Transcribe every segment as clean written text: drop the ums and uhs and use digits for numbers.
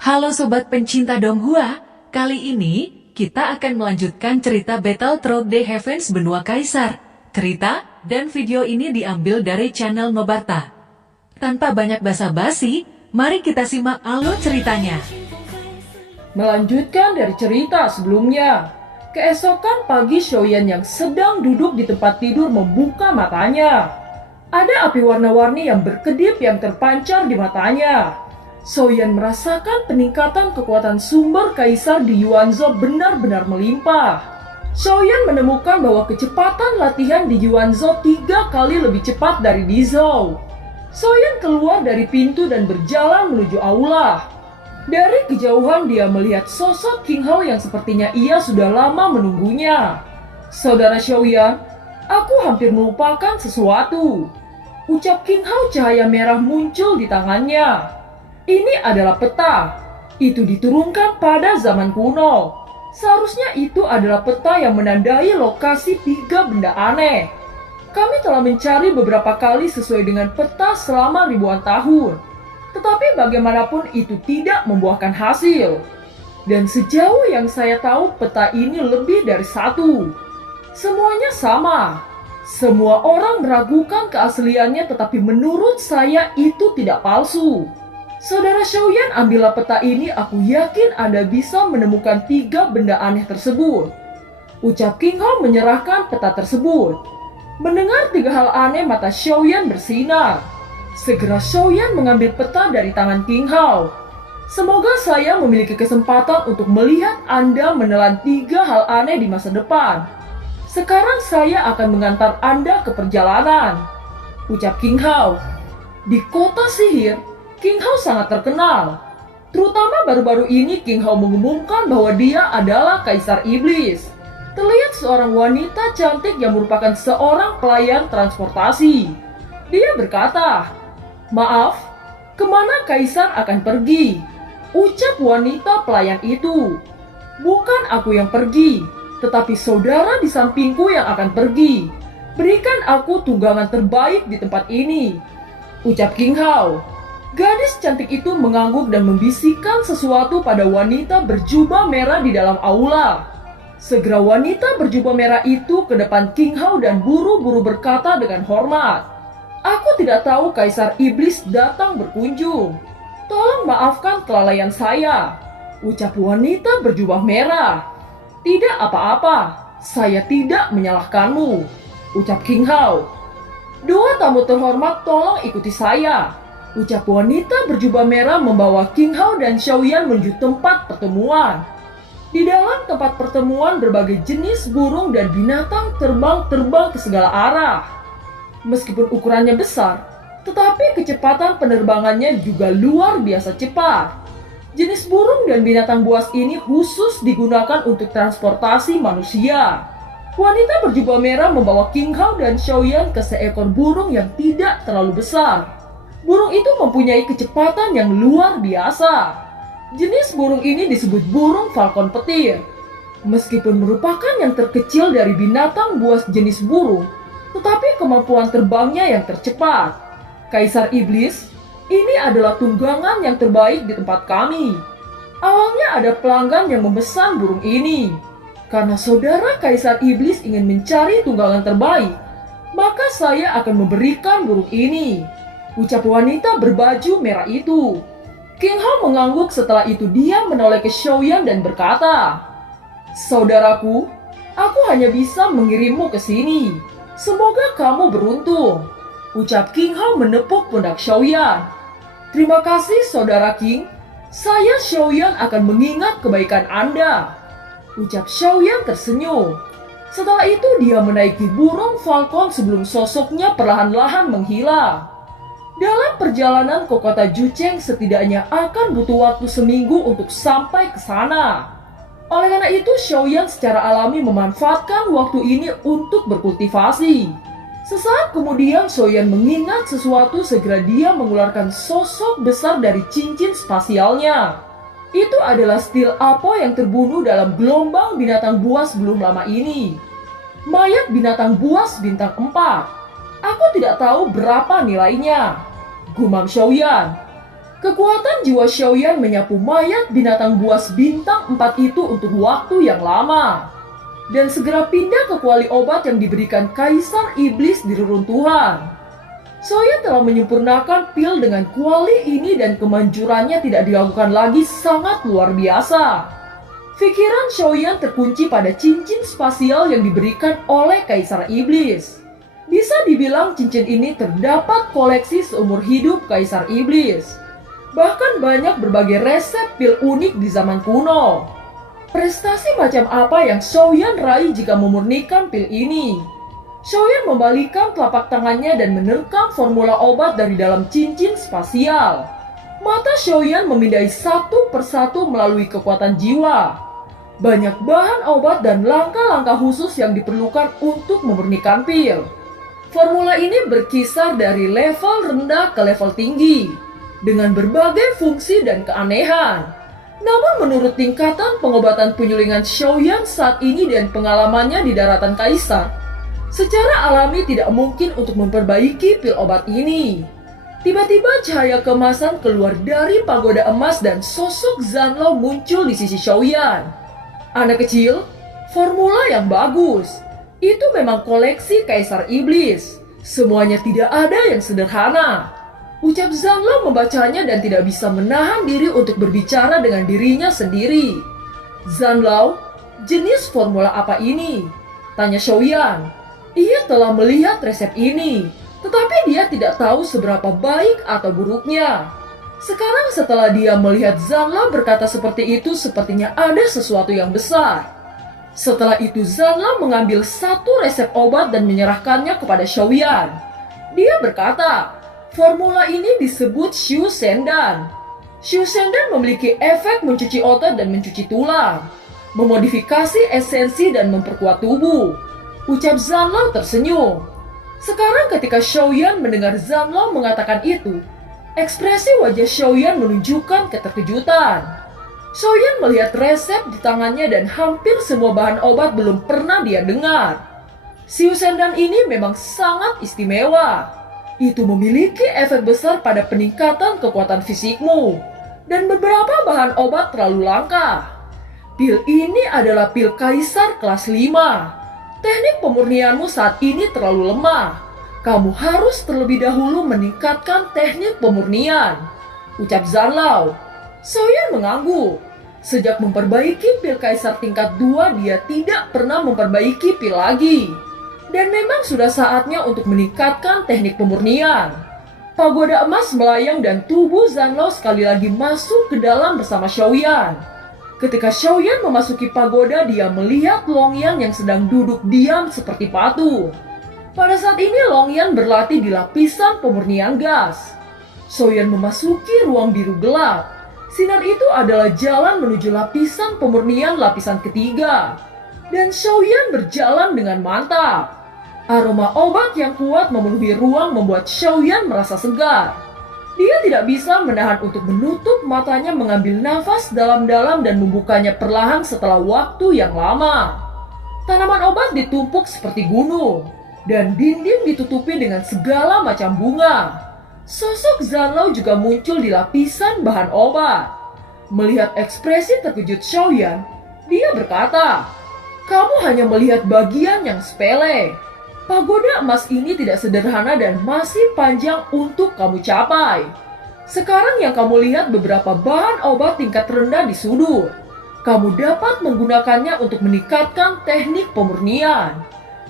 Halo Sobat pencinta Donghua, kali ini kita akan melanjutkan cerita Battle Through the Heavens Benua Kaisar. Cerita dan video ini diambil dari channel Nobarta. Tanpa banyak basa-basi, mari kita simak alur ceritanya. Melanjutkan dari cerita sebelumnya, keesokan pagi Xiaoyan yang sedang duduk di tempat tidur membuka matanya. Ada api warna-warni yang berkedip yang terpancar di matanya. Xiaoyan merasakan peningkatan kekuatan sumber kaisar di Yuanzhou benar-benar melimpah. Xiaoyan menemukan bahwa kecepatan latihan di Yuanzhou 3 kali lebih cepat dari di Zhou. Xiaoyan keluar dari pintu dan berjalan menuju aula. Dari kejauhan dia melihat sosok Qing Hao yang sepertinya ia sudah lama menunggunya. "Saudara Xiaoyan, aku hampir melupakan sesuatu," ucap Qing Hao. Cahaya merah muncul di tangannya. Ini adalah peta. Itu diturunkan pada zaman kuno. Seharusnya itu adalah peta yang menandai lokasi 3 benda aneh. Kami telah mencari beberapa kali sesuai dengan peta selama ribuan tahun. Tetapi bagaimanapun itu tidak membuahkan hasil. Dan sejauh yang saya tahu peta ini lebih dari satu. Semuanya sama. Semua orang meragukan keasliannya, tetapi menurut saya itu tidak palsu. Saudara Xiaoyan, ambillah peta ini, aku yakin Anda bisa menemukan 3 benda aneh tersebut, ucap Qing Hao menyerahkan peta tersebut. Mendengar 3 hal aneh, mata Xiaoyan bersinar. Segera Xiaoyan mengambil peta dari tangan Qing Hao. "Semoga saya memiliki kesempatan untuk melihat Anda menelan 3 hal aneh di masa depan. Sekarang saya akan mengantar Anda ke perjalanan," ucap Qing Hao. Di kota sihir, Qing Hao sangat terkenal. Terutama baru-baru ini Qing Hao mengumumkan bahwa dia adalah Kaisar Iblis. Terlihat seorang wanita cantik yang merupakan seorang pelayan transportasi. Dia berkata, "Maaf, kemana Kaisar akan pergi?" ucap wanita pelayan itu. "Bukan aku yang pergi, tetapi saudara di sampingku yang akan pergi. Berikan aku tunggangan terbaik di tempat ini," ucap Qing Hao. Gadis cantik itu mengangguk dan membisikkan sesuatu pada wanita berjubah merah di dalam aula. Segera wanita berjubah merah itu ke depan Qing Hao dan buru-buru berkata dengan hormat, "Aku tidak tahu Kaisar Iblis datang berkunjung. Tolong maafkan kelalaian saya," ucap wanita berjubah merah. "Tidak apa-apa, saya tidak menyalahkanmu," ucap Qing Hao. "Dua tamu terhormat, tolong ikuti saya," ucap wanita berjubah merah membawa Qing Hao dan Xiaoyan menuju tempat pertemuan. Di dalam tempat pertemuan berbagai jenis burung dan binatang terbang-terbang ke segala arah. Meskipun ukurannya besar, tetapi kecepatan penerbangannya juga luar biasa cepat. Jenis burung dan binatang buas ini khusus digunakan untuk transportasi manusia. Wanita berjubah merah membawa Qing Hao dan Xiaoyan ke seekor burung yang tidak terlalu besar. Burung itu mempunyai kecepatan yang luar biasa. Jenis burung ini disebut burung falcon petir. Meskipun merupakan yang terkecil dari binatang buas jenis burung, tetapi kemampuan terbangnya yang tercepat. Kaisar Iblis, ini adalah tunggangan yang terbaik di tempat kami. Awalnya ada pelanggan yang memesan burung ini. Karena saudara Kaisar Iblis ingin mencari tunggangan terbaik, maka saya akan memberikan burung ini, ucap wanita berbaju merah itu. Qing Hao mengangguk. Setelah itu dia menoleh ke Xiaoyan dan berkata, "Saudaraku, aku hanya bisa mengirimmu ke sini. Semoga kamu beruntung," ucap Qing Hao menepuk pundak Xiaoyan. "Terima kasih saudara Qing. Saya Xiaoyan akan mengingat kebaikan Anda," ucap Xiaoyan tersenyum. Setelah itu dia menaiki burung falcon sebelum sosoknya perlahan-lahan menghilang. Dalam perjalanan ke kota Jucheng setidaknya akan butuh waktu seminggu untuk sampai ke sana. Oleh karena itu Xiaoyan secara alami memanfaatkan waktu ini untuk berkultivasi. Sesaat kemudian Xiaoyan mengingat sesuatu. Segera dia mengeluarkan sosok besar dari cincin spasialnya. Itu adalah Steel Apo yang terbunuh dalam gelombang binatang buas belum lama ini. Mayat binatang buas bintang 4. Aku tidak tahu berapa nilainya, gumam Xiaoyan. Kekuatan jiwa Xiaoyan menyapu mayat binatang buas bintang 4 itu untuk waktu yang lama. Dan segera pindah ke kuali obat yang diberikan Kaisar Iblis di reruntuhan. Xiaoyan telah menyempurnakan pil dengan kuali ini dan kemanjurannya tidak dilakukan lagi sangat luar biasa. Pikiran Xiaoyan terkunci pada cincin spasial yang diberikan oleh Kaisar Iblis. Bisa dibilang cincin ini terdapat koleksi seumur hidup Kaisar Iblis. Bahkan banyak berbagai resep pil unik di zaman kuno. Prestasi macam apa yang Xiaoyan raih jika memurnikan pil ini? Xiaoyan membalikkan telapak tangannya dan menerkam formula obat dari dalam cincin spasial. Mata Xiaoyan memindai satu persatu melalui kekuatan jiwa. Banyak bahan obat dan langkah-langkah khusus yang diperlukan untuk memurnikan pil. Formula ini berkisar dari level rendah ke level tinggi, dengan berbagai fungsi dan keanehan. Namun menurut tingkatan pengobatan penyulingan Xiaoyan saat ini dan pengalamannya di daratan Kaisar, secara alami tidak mungkin untuk memperbaiki pil obat ini. Tiba-tiba cahaya kemasan keluar dari pagoda emas dan sosok Zanlao muncul di sisi Xiaoyan. Anak kecil, formula yang bagus. Itu memang koleksi Kaisar Iblis. Semuanya tidak ada yang sederhana. Ucap Zanlao membacanya dan tidak bisa menahan diri untuk berbicara dengan dirinya sendiri. Zanlao, jenis formula apa ini? Tanya Xiaoyan. Ia telah melihat resep ini, tetapi dia tidak tahu seberapa baik atau buruknya. Sekarang setelah dia melihat Zanlao berkata seperti itu, sepertinya ada sesuatu yang besar. Setelah itu Zanlao mengambil satu resep obat dan menyerahkannya kepada Xiaoyan. Dia berkata, formula ini disebut Xiu Sendan. Xiu Sendan memiliki efek mencuci otot dan mencuci tulang, memodifikasi esensi dan memperkuat tubuh. Ucap Zanlao tersenyum. Sekarang ketika Xiaoyan mendengar Zanlao mengatakan itu, ekspresi wajah Xiaoyan menunjukkan keterkejutan. Xiaoyan melihat resep di tangannya dan hampir semua bahan obat belum pernah dia dengar. Xiu Sendan ini memang sangat istimewa. Itu memiliki efek besar pada peningkatan kekuatan fisikmu. Dan beberapa bahan obat terlalu langka. Pil ini adalah pil Kaisar kelas 5. Teknik pemurnianmu saat ini terlalu lemah. Kamu harus terlebih dahulu meningkatkan teknik pemurnian. Ucap Zanlao. Xiaoyan mengangguk. Sejak memperbaiki pil Kaisar tingkat 2, dia tidak pernah memperbaiki pil lagi. Dan memang sudah saatnya untuk meningkatkan teknik pemurnian. Pagoda emas melayang dan tubuh Zanlao sekali lagi masuk ke dalam bersama Xiaoyan. Ketika Xiaoyan memasuki pagoda, dia melihat Longyan yang sedang duduk diam seperti patung. Pada saat ini Longyan berlatih di lapisan pemurnian gas. Xiaoyan memasuki ruang biru gelap. Sinar itu adalah jalan menuju lapisan pemurnian lapisan ketiga. Dan Xiaoyan berjalan dengan mantap. Aroma obat yang kuat memenuhi ruang membuat Xiaoyan merasa segar. Dia tidak bisa menahan untuk menutup matanya, mengambil nafas dalam-dalam dan membukanya perlahan setelah waktu yang lama. Tanaman obat ditumpuk seperti gunung, dan dinding ditutupi dengan segala macam bunga. Sosok Zanlao juga muncul di lapisan bahan obat. Melihat ekspresi terkejut Xiaoyan, dia berkata, "Kamu hanya melihat bagian yang sepele. Pagoda emas ini tidak sederhana dan masih panjang untuk kamu capai. Sekarang yang kamu lihat beberapa bahan obat tingkat rendah di sudut. Kamu dapat menggunakannya untuk meningkatkan teknik pemurnian.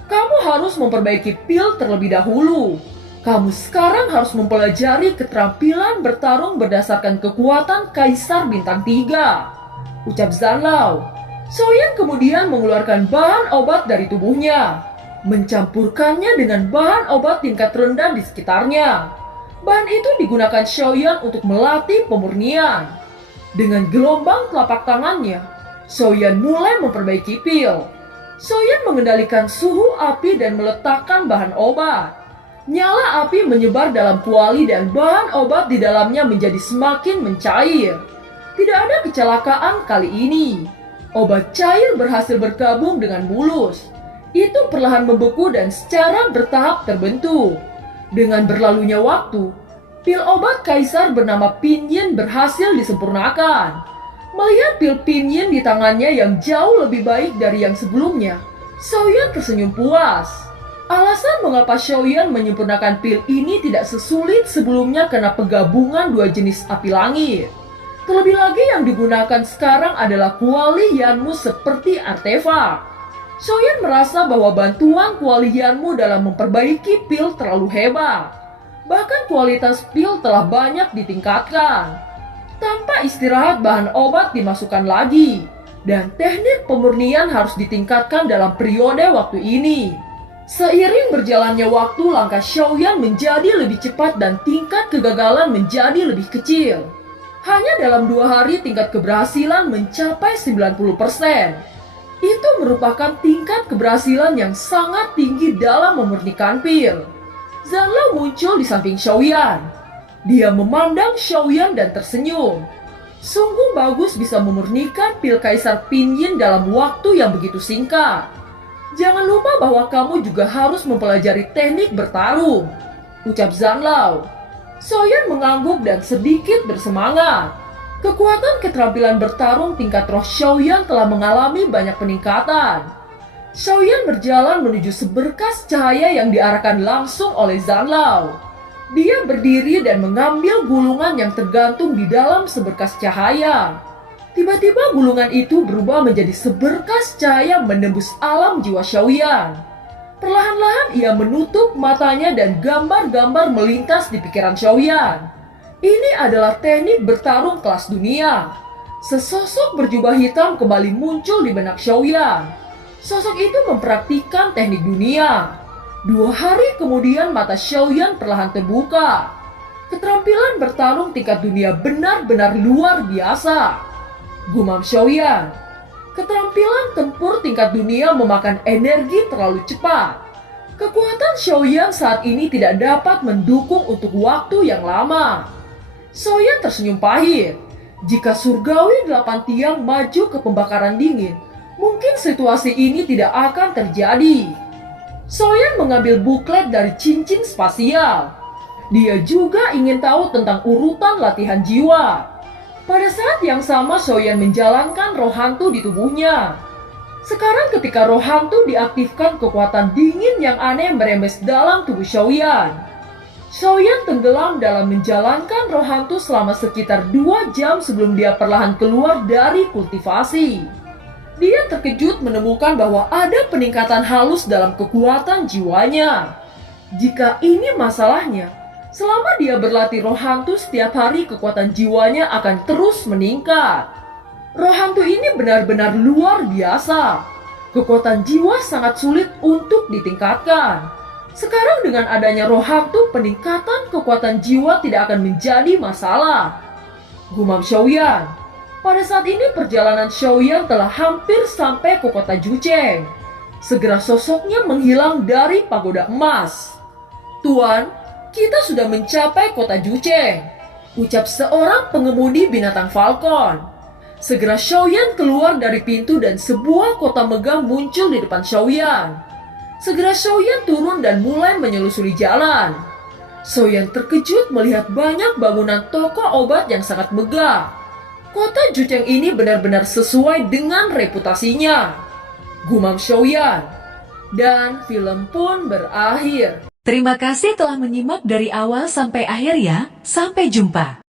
Kamu harus memperbaiki pil terlebih dahulu. Kamu sekarang harus mempelajari keterampilan bertarung berdasarkan kekuatan Kaisar Bintang 3. Ucap Zanlao. Xiaoyan kemudian mengeluarkan bahan obat dari tubuhnya, mencampurkannya dengan bahan obat tingkat rendah di sekitarnya. Bahan itu digunakan Xiaoyan untuk melatih pemurnian. Dengan gelombang telapak tangannya, Xiaoyan mulai memperbaiki pil. Xiaoyan mengendalikan suhu api dan meletakkan bahan obat. Nyala api menyebar dalam kuali dan bahan obat di dalamnya menjadi semakin mencair. Tidak ada kecelakaan kali ini. Obat cair berhasil bergabung dengan mulus. Itu perlahan membeku dan secara bertahap terbentuk. Dengan berlalunya waktu, Pil obat kaisar bernama Pinyin berhasil disempurnakan. Melihat pil Pinyin di tangannya yang jauh lebih baik dari yang sebelumnya, Xiaoyan tersenyum puas. Alasan mengapa Xiaoyan menyempurnakan pil ini tidak sesulit sebelumnya karena penggabungan dua jenis api langit. Terlebih lagi yang digunakan sekarang adalah kuali Yanmu seperti artefak. Xiaoyan merasa bahwa bantuan kuali Yanmu dalam memperbaiki pil terlalu hebat. Bahkan kualitas pil telah banyak ditingkatkan. Tanpa istirahat bahan obat dimasukkan lagi. Dan teknik pemurnian harus ditingkatkan dalam periode waktu ini. Seiring berjalannya waktu, langkah Xiaoyan menjadi lebih cepat dan tingkat kegagalan menjadi lebih kecil. Hanya dalam 2 hari tingkat keberhasilan mencapai 90%. Itu merupakan tingkat keberhasilan yang sangat tinggi dalam memurnikan pil. Zanlao muncul di samping Xiaoyan. Dia memandang Xiaoyan dan tersenyum. Sungguh bagus bisa memurnikan pil Kaisar Pinyin dalam waktu yang begitu singkat. Jangan lupa bahwa kamu juga harus mempelajari teknik bertarung, ucap Zanlao. Xiaoyan mengangguk dan sedikit bersemangat. Kekuatan keterampilan bertarung tingkat roh Xiaoyan telah mengalami banyak peningkatan. Xiaoyan berjalan menuju seberkas cahaya yang diarahkan langsung oleh Zanlao. Dia berdiri dan mengambil gulungan yang tergantung di dalam seberkas cahaya. Tiba-tiba gulungan itu berubah menjadi seberkas cahaya menembus alam jiwa Xiaoyan. Perlahan-lahan ia menutup matanya dan gambar-gambar melintas di pikiran Xiaoyan. Ini adalah teknik bertarung kelas dunia. Sesosok berjubah hitam kembali muncul di benak Xiaoyan. Sosok itu mempraktikkan teknik dunia. 2 hari kemudian mata Xiaoyan perlahan terbuka. Keterampilan bertarung tingkat dunia benar-benar luar biasa, gumam Xiaoyan. Keterampilan tempur tingkat dunia memakan energi terlalu cepat. Kekuatan Xiaoyan saat ini tidak dapat mendukung untuk waktu yang lama. Xiaoyan tersenyum pahit. Jika surgawi 8 tiang maju ke pembakaran dingin, mungkin situasi ini tidak akan terjadi. Xiaoyan mengambil buklet dari cincin spasial. Dia juga ingin tahu tentang urutan latihan jiwa. Pada saat yang sama Xiaoyan menjalankan roh hantu di tubuhnya. Sekarang ketika roh hantu diaktifkan, kekuatan dingin yang aneh merembes dalam tubuh Xiaoyan. Xiaoyan tenggelam dalam menjalankan roh hantu selama sekitar 2 jam sebelum dia perlahan keluar dari kultivasi. Dia terkejut menemukan bahwa ada peningkatan halus dalam kekuatan jiwanya. Jika ini masalahnya, selama dia berlatih roh hantu setiap hari kekuatan jiwanya akan terus meningkat. Roh hantu ini benar-benar luar biasa. Kekuatan jiwa sangat sulit untuk ditingkatkan. Sekarang dengan adanya roh hantu, peningkatan kekuatan jiwa tidak akan menjadi masalah, gumam Xiaoyan. Pada saat ini perjalanan Xiaoyan telah hampir sampai ke kota Jucheng. Segera sosoknya menghilang dari pagoda emas. Tuan, kita sudah mencapai kota Jucheng, ucap seorang pengemudi binatang falcon. Segera Xiaoyan keluar dari pintu dan sebuah kota megah muncul di depan Xiaoyan. Segera Xiaoyan turun dan mulai menyelusuri jalan. Xiaoyan terkejut melihat banyak bangunan toko obat yang sangat megah. Kota Jucheng ini benar-benar sesuai dengan reputasinya, gumam Xiaoyan. Dan film pun berakhir. Terima kasih telah menyimak dari awal sampai akhir ya. Sampai jumpa.